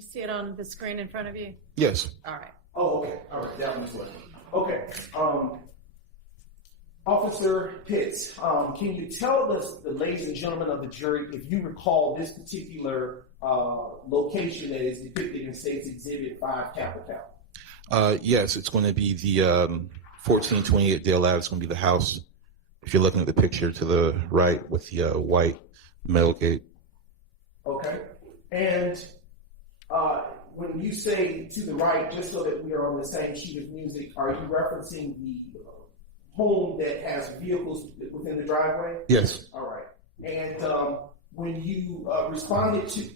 You see it on the screen in front of you? Yes. All right. Oh, okay. All right. That one's what. Okay. Officer Pitts, can you tell us, the ladies and gentlemen of the jury, if you recall this particular location that is depicted in State's Exhibit 5 Capital? Yes, it's going to be the 1428 Dale Ave. It's going to be the house. If you're looking at the picture to the right with the white metal gate. Okay. And when you say to the right, just so that we are on the same sheet of music, are you referencing the home that has vehicles within the driveway? Yes. All right. And when you responded to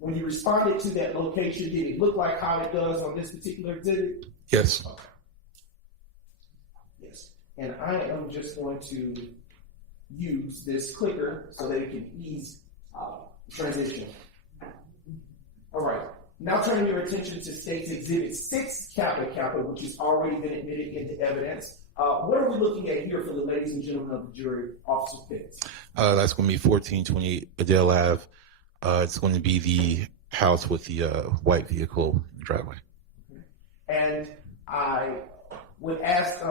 that location, did it look like how it does on this particular exhibit? Yes. Okay. Yes. And I am just going to use this clicker so that it can ease transition. All right. Now turning your attention to State's Exhibit 6 Capital, which has already been admitted into evidence. What are we looking at here for the ladies and gentlemen of the jury, Officer Pitts? That's going to be 1428 Adele Ave. It's going to be the house with the white vehicle in the driveway. And I would ask,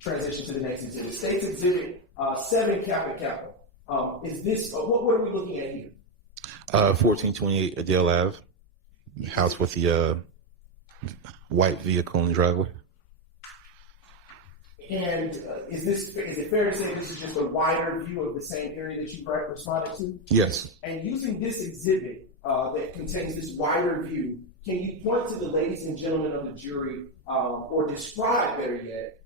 transition to the next exhibit. State's Exhibit 7 Capital. Is this, what are we looking at here? 1428 Adele Ave. House with the white vehicle in the driveway. And is it fair to say this is just a wider view of the same area that you responded to? Yes. And using this exhibit that contains this wider view, can you point to the ladies and gentlemen of the jury, or describe, better yet,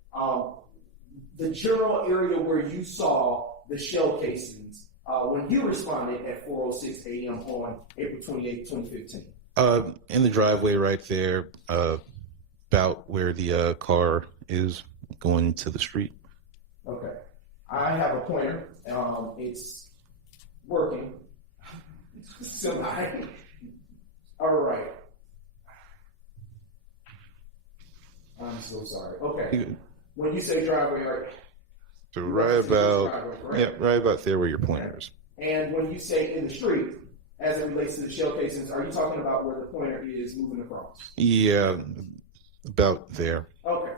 the general area where you saw the shell casings when you responded at 4:06 a.m. on April 28, 2015? In the driveway right there, about where the car is going to the street. Okay. I have a pointer. It's working. All right. I'm so sorry. Okay. When you say driveway, right? So right about there where your pointer is. And when you say in the street, as it relates to the shell casings, are you talking about where the pointer is moving across? Yeah, about there. Okay.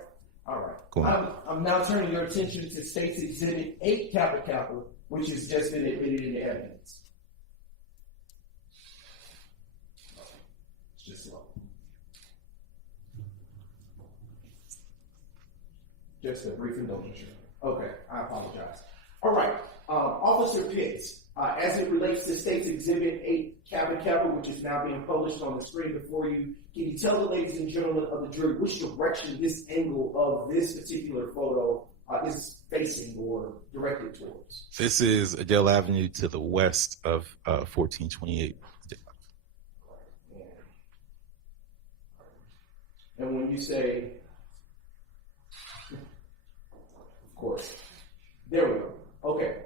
All right. I'm now turning your attention to State's Exhibit 8 Capital, which has just been admitted into evidence. It's just slow. Just a brief indulgence. Okay, I apologize. All right. Officer Pitts, as it relates to State's Exhibit 8 Capital, which is now being published on the screen before you, can you tell the ladies and gentlemen of the jury which direction this angle of this particular photo is facing or directed towards? This is Adele Avenue to the west of 1428. And when you say, of course, there we go. Okay.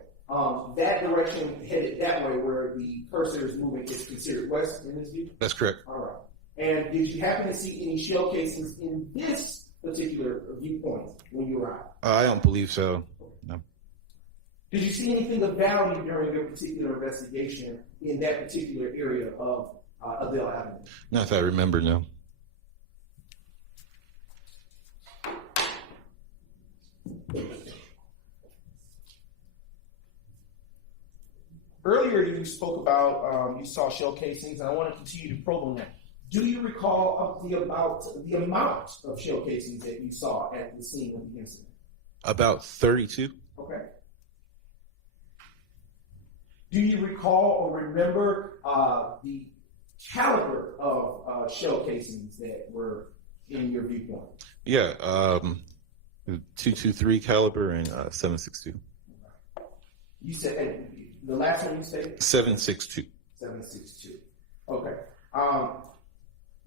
That direction headed that way where the cursor is moving is considered west in this view? That's correct. All right. And did you happen to see any shell casings in this particular viewpoint when you arrived? I don't believe so. No. Did you see anything of value during your particular investigation in that particular area of Adele Avenue? Not that I remember, no. Earlier, you spoke about you saw shell casings, and I want to continue to probe on that. Do you recall the amount of shell casings that you saw at the scene of the incident? About 32. Okay. Do you recall or remember the caliber of shell casings that were in your viewpoint? Yeah, 223 caliber and 7.62. You said the last one you said? 7.62. 7.62. Okay.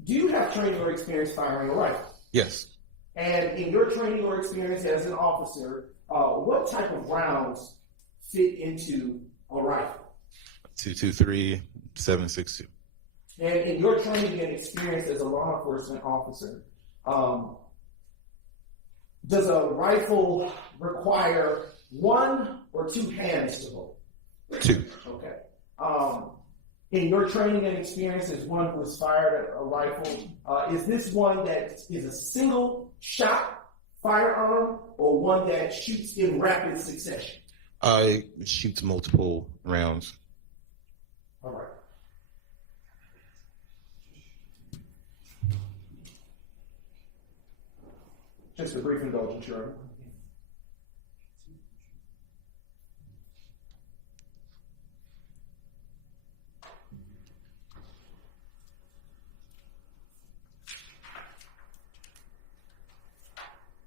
Do you have training or experience firing a rifle? Yes. And in your training or experience as an officer, what type of rounds fit into a rifle? 223, 7.62. And in your training and experience as a law enforcement officer, does a rifle require one or two hands to hold? Two. Okay. In your training and experience as one who has fired a rifle, is this one that is a single shot firearm or one that shoots in rapid succession? It shoots multiple rounds. All right. Just a brief indulgence, Your Honor.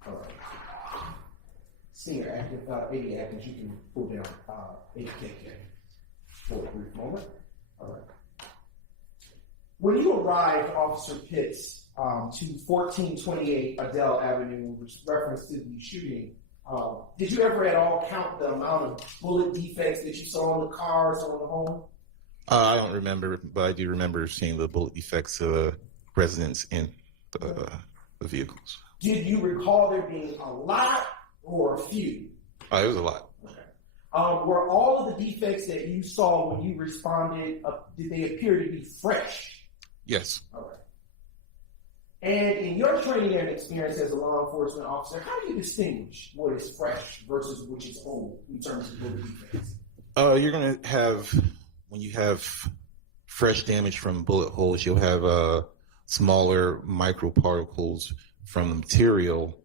All right. Senior active, AD active, you can pull down AKK for a brief moment. All right. When you arrived, Officer Pitts, to 1428 Adele Avenue, which is reference to the shooting, did you ever at all count the amount of bullet defects that you saw on the cars or on the home? I don't remember, but I do remember seeing the bullet defects of residents in the vehicles. Did you recall there being a lot or a few? It was a lot. Okay. Were all of the defects that you saw when you responded, did they appear to be fresh? Yes. All right. And in your training and experience as a law enforcement officer, how do you distinguish what is fresh versus which is old in terms of bullet defects? You're going to have, when you have fresh damage from bullet holes, you'll have smaller microparticles from the material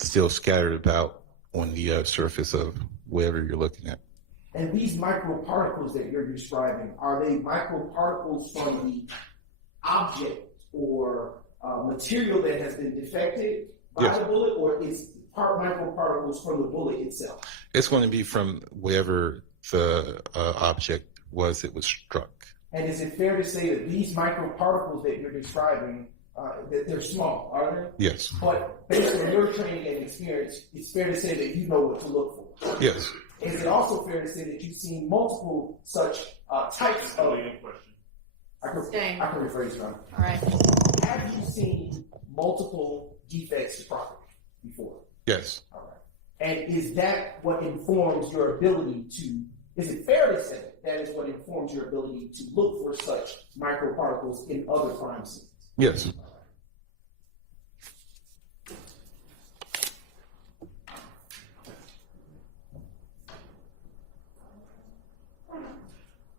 still scattered about on the surface of whatever you're looking at. And these microparticles that you're describing, are they microparticles from the object or material that has been defected by Yes. the bullet, or is part microparticles from the bullet itself? It's going to be from wherever the object was that was struck. And is it fair to say that these microparticles that you're describing, that they're small, are they? Yes. But based on your training and experience, it's fair to say that you know what to look for. Yes. Is it also fair to say that you've seen multiple such types of... I can rephrase, John. All right. Have you seen multiple defects of property before? Yes. All right. And is that what informs your ability to, is it fair to say that is what informs your ability to look for such microparticles in other crime scenes? Yes.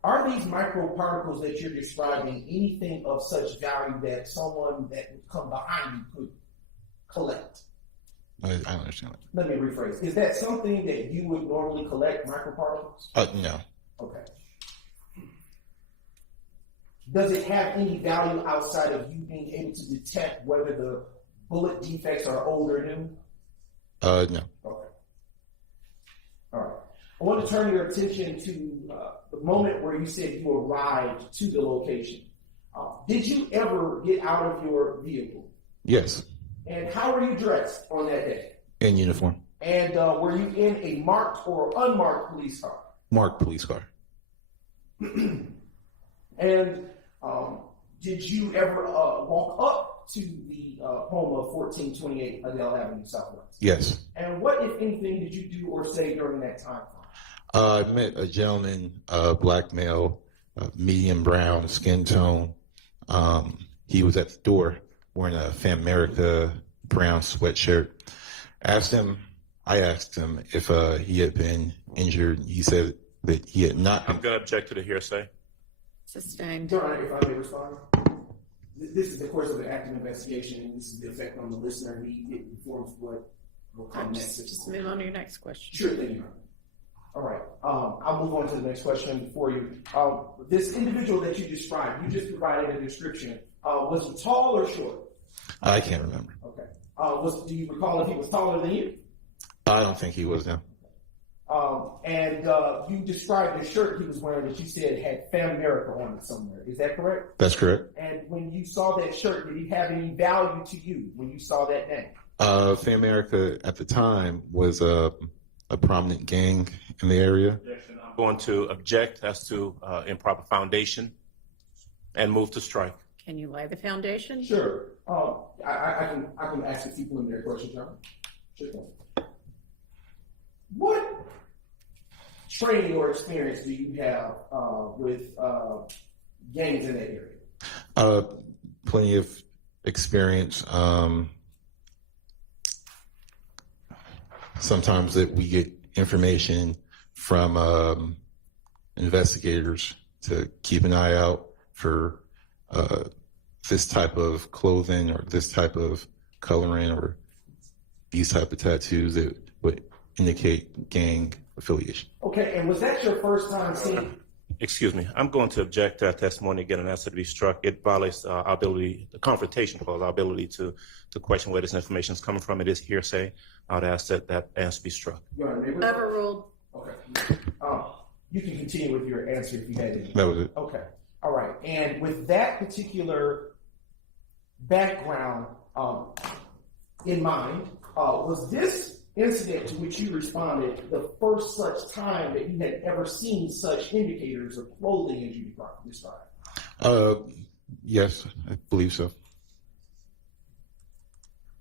Are these microparticles that you're describing anything of such value that someone that would come behind you could collect? I don't understand that. Let me rephrase. Is that something that you would normally collect, microparticles? No. Okay. Does it have any value outside of you being able to detect whether the bullet defects are old or new? No. Okay. All right. I want to turn your attention to the moment where you said you arrived to the location. Did you ever get out of your vehicle? Yes. And how were you dressed on that day? In uniform. And were you in a marked or unmarked police car? Marked police car. And did you ever walk up to the home of 1428 Adele Avenue Southwest? Yes. And what, if anything, did you do or say during that time? I met a gentleman, black male, medium brown skin tone. He was at the door wearing a Famerica brown sweatshirt. I asked him if he had been injured. He said that he had not been. I'm going to object to the hearsay. Sustained. Your Honor, if I may respond. This is the course of an active investigation, and this is the effect on the listener. It informs what will come next. Just move on to your next question. Sure thing, Your Honor. All right. I'll move on to the next question for you. This individual that you described, you just provided a description. Was he tall or short? I can't remember. Okay. Do you recall if he was taller than you? I don't think he was, no. And you described the shirt he was wearing that you said had Famerica on it somewhere. Is that correct? That's correct. And when you saw that shirt, did it have any value to you when you saw that name? Famerica at the time was a prominent gang in the area. I'm going to object as to improper foundation and move to strike. Can you lay the foundation? Sure. I can ask a few preliminary questions, John. Sure thing. What training or experience do you have with gangs in that area? Plenty of experience. Sometimes that we get information from investigators to keep an eye out for this type of clothing or this type of coloring or these type of tattoos that would indicate gang affiliation. Okay, and was that your first time seeing? Excuse me. I'm going to object to that testimony again and ask it to be struck. It violates our ability, the confrontation clause, our ability to question where this information is coming from. It is hearsay. I would ask that answer be struck. Your Honor, Overruled. Okay. You can continue with your answer if you had any. That was it. Okay. All right. And with that particular background in mind, was this incident to which you responded the first such time that you had ever seen such indicators of clothing as you described? Yes, I believe so.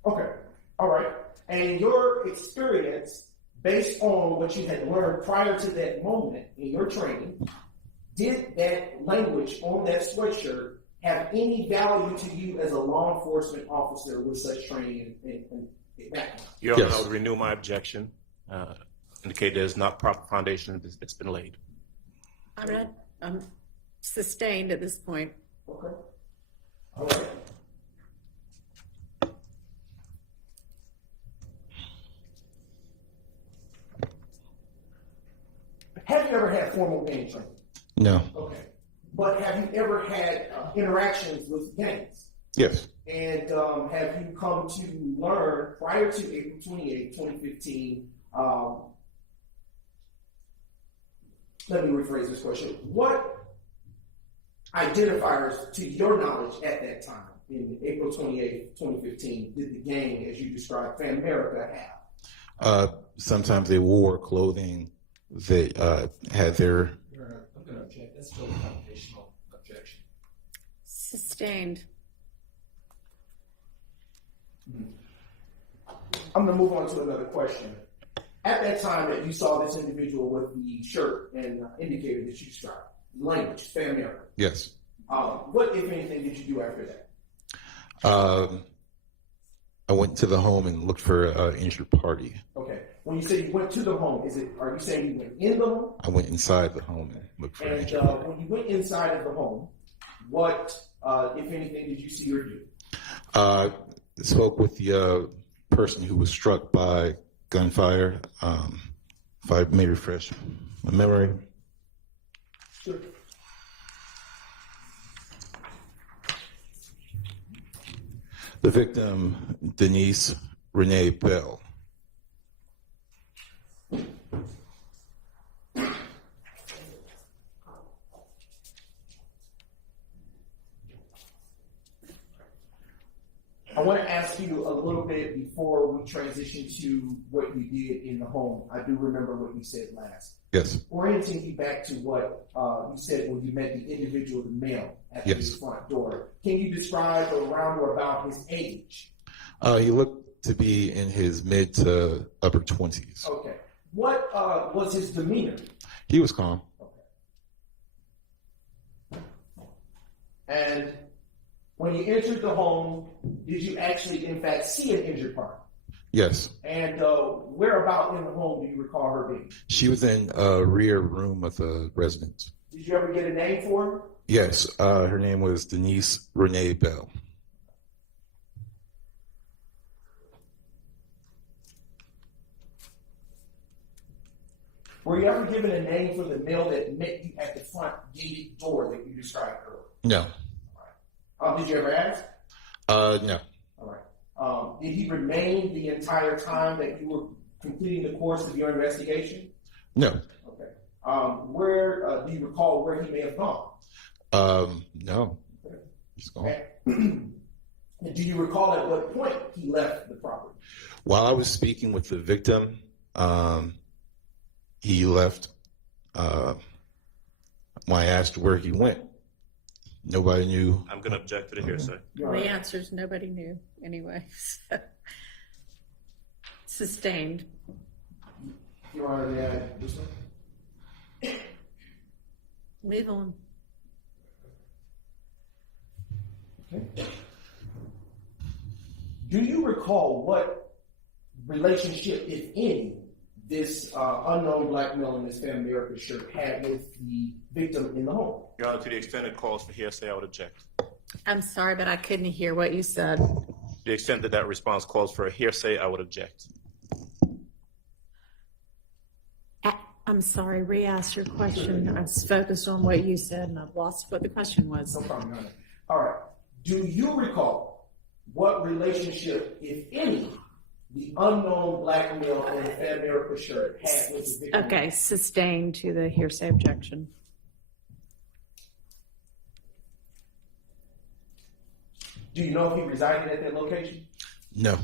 Okay. All right. And your experience, based on what you had learned prior to that moment in your training, did that language on that sweatshirt have any value to you as a law enforcement officer with such training and background? Your Honor, Yes. I would renew my objection. Indicate there's not proper foundation that's been laid. I'm sustained at this point. Okay. All right. Have you ever had formal gang training? No. Okay. But have you ever had interactions with gangs? Yes. And have you come to learn prior to April 28, 2015, let me rephrase this question. What identifiers, to your knowledge at that time, in April 28, 2015, did the gang, as you described, Fan America have? Sometimes they wore clothing that had their. I'm going to object. That's still a foundational objection. Sustained. I'm going to move on to another question. At that time that you saw this individual with the shirt and indicator that you described, language, Fan America, Yes. what, if anything, did you do after that? I went to the home and looked for an injured party. Okay. When you say you went to the home, are you saying you went in the home? I went inside the home and looked for an And injured party. when you went inside of the home, what, if anything, did you see or do? Spoke with the person who was struck by gunfire. If I may refresh my memory. Sure. The victim, Denise Renee Bell. I want to ask you a little bit before we transition to what you did in the home. I do remember what you said last. Yes. Orienting you back to what you said when you met the individual, the male, at the Yes. front door. Can you describe around or about his age? He looked to be in his mid to upper 20s. Okay. What was his demeanor? He was calm. Okay. And when you entered the home, did you actually, in fact, see an injured party? Yes. And where about in the home do you recall her being? She was in a rear room of the residence. Did you ever get a name for her? Yes. Her name was Denise Renee Bell. Were you ever given a name for the male that met you at the front gated door that you described earlier? No. Did you ever ask? No. All right. Did he remain the entire time that you were completing the course of your investigation? No. Okay. Where do you recall where he may have gone? No. He's gone. Okay. And do you recall at what point he left the property? While I was speaking with the victim, he left. When I asked where he went, nobody knew. I'm going to object to the hearsay. The answer's nobody knew anyway. Sustained. Your Honor, may I this one? Move on. Okay. Do you recall what relationship, if any, this unknown black male in this MR.CHECKITOUT shirt had with the victim in the home? Your Honor, to the extent it calls for hearsay, I would object. I'm sorry, but I couldn't hear what you said. To the extent that that response calls for a hearsay, I would object. I'm sorry, re-ask your question. I was focused on what you said and I've lost what the question was. No problem, Your Honor. All right. Do you recall what relationship, if any, the unknown black male in the MR.CHECKITOUT shirt had with the victim? Okay, sustained to the hearsay objection. Do you know if he resided at that location? No.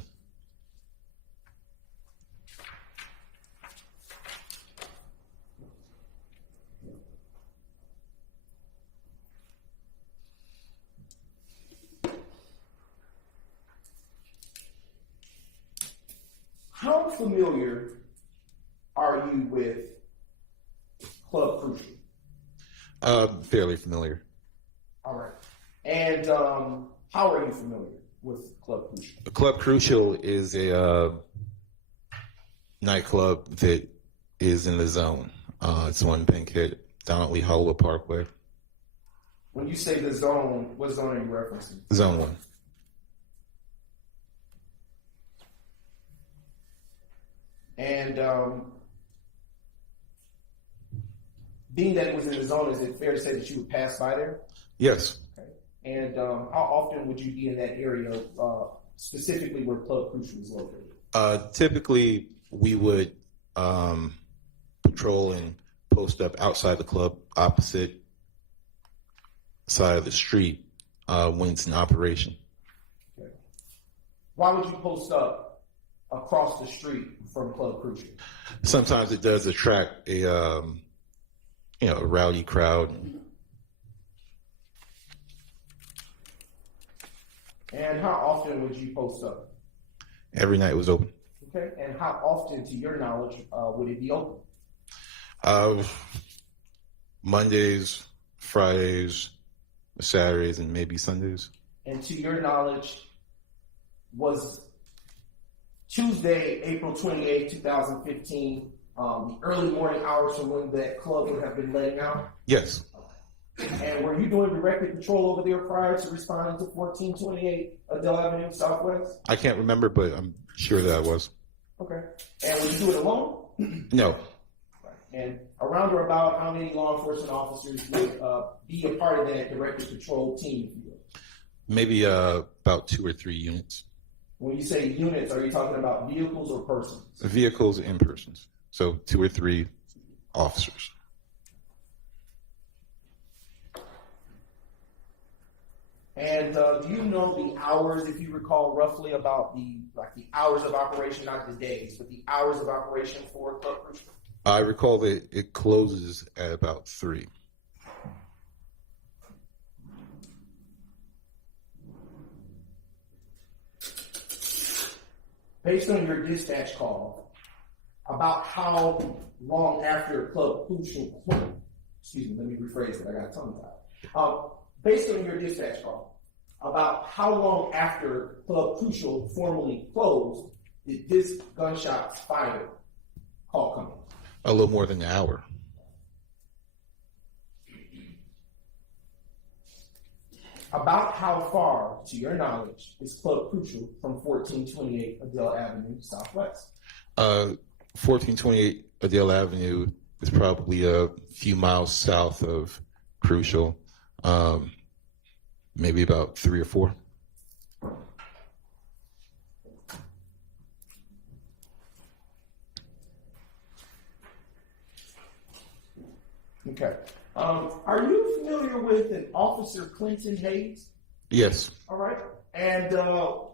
How familiar are you with Club Crucial? Fairly familiar. All right. And how are you familiar with Club Crucial? Club Crucial is a nightclub that is in the zone. It's on Bankhead, down at Lee Hollywood Parkway. When you say the zone, what zone are you referencing? Zone 1. And being that it was in the zone, is it fair to say that you would pass by there? Yes. Okay. And how often would you be in that area, specifically where Club Crucial is located? Typically, we would patrol and post up outside the club, opposite side of the street, when it's in operation. Okay. Why would you post up across the street from Club Crucial? Sometimes it does attract a rowdy crowd. And how often would you post up? Every night was open. Okay. And how often, to your knowledge, would it be open? Mondays, Fridays, Saturdays, and maybe Sundays. And to your knowledge, was Tuesday, April 28, 2015, the early morning hours from when that club would have been letting out? Yes. And were you doing directed patrol over there prior to responding to 1428 Adele Avenue Southwest? I can't remember, but I'm sure that I was. Okay. And would you do it alone? No. And around or about how many law enforcement officers would be a part of that directed patrol team, if you will? Maybe about 2 or 3 units. When you say units, are you talking about vehicles or persons? Vehicles and persons. So 2 or 3 officers. And do you know the hours, if you recall roughly about the hours of operation, not the days, but the hours of operation for Club Crucial? I recall that it closes at about 3. Based on your dispatch call, about how long after Club Crucial, excuse me, let me rephrase it, I got tongue tied. Based on your dispatch call, about how long after Club Crucial formally closed did this gunshots fired call come in? A little more than an hour. About how far, to your knowledge, is Club Crucial from 1428 Adele Avenue Southwest? 1428 Adele Avenue is probably a few miles south of Crucial, maybe about 3 or 4. Okay. Are you familiar with an Officer Clinton Hayes? Yes. All right. And are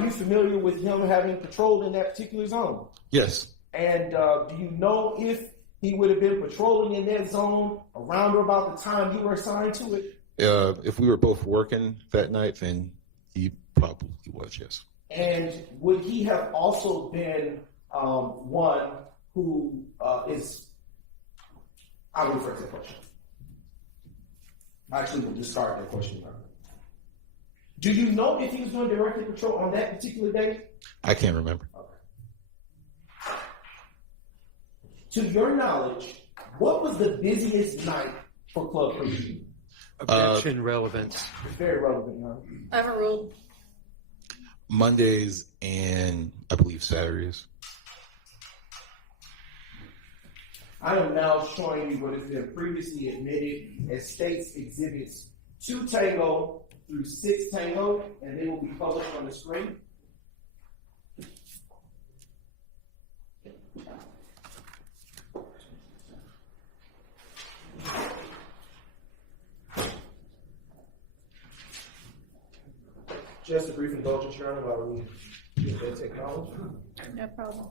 you familiar with him having patrolled in that particular zone? Yes. And do you know if he would have been patrolling in that zone around or about the time you were assigned to it? If we were both working that night, then he probably was, yes. And would he have also been one who is I'll rephrase that question. Actually, we'll discard that question. Do you know if he was doing directed patrol on that particular day? I can't remember. Okay. To your knowledge, what was the busiest night for Club Preaching? Objection, relevance. Very relevant, huh? Overruled. Mondays and I believe Saturdays. I am now showing you what has been previously admitted as states exhibits 2 Tango through 6 Tango, and they will be published on the screen. Just a brief indulgence, Your Honor, while we get that technology. No problem.